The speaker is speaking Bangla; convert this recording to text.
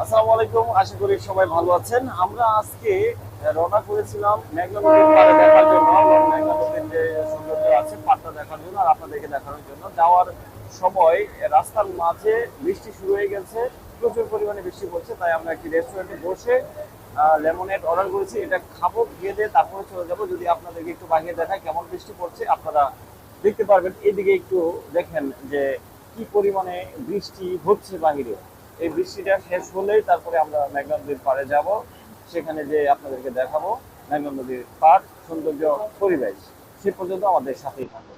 আসসালামু আলাইকুম আশা করি সবাই ভালো আছেন। আমরা আজকে রওনা করেছিলাম মেঘনা নদীর পাড়ে দেখার জন্য মেঘনা নদীর যে সৌন্দর্য আছে পাড়টা দেখার জন্য আর আপনাদেরকে দেখানোর জন্য। যাওয়ার সময় রাস্তার মাঝে বৃষ্টি শুরু হয়ে গেছে প্রচুর পরিমাণে বৃষ্টি পড়ছে তাই আমরা একটি রেস্টুরেন্টে বসে লেমনেড অর্ডার করেছি এটা খাব খেয়ে দিয়ে তারপরে চলে যাব। যদি আপনাদেরকে একটু বাহিরে দেখায় কেমন বৃষ্টি পড়ছে আপনারা দেখতে পারবেন। এদিকে একটু দেখেন যে কি পরিমাণে বৃষ্টি হচ্ছে বাহিরে। এই বৃষ্টিটা শেষ হলেই তারপরে আমরা মেঘনা নদীর পাড়ে যাব। সেখানে যে আপনাদেরকে দেখাবো মেঘনা নদীর পাড়, সৌন্দর্য, পরিবেশ। সে পর্যন্ত আমাদের সাথেই থাকবে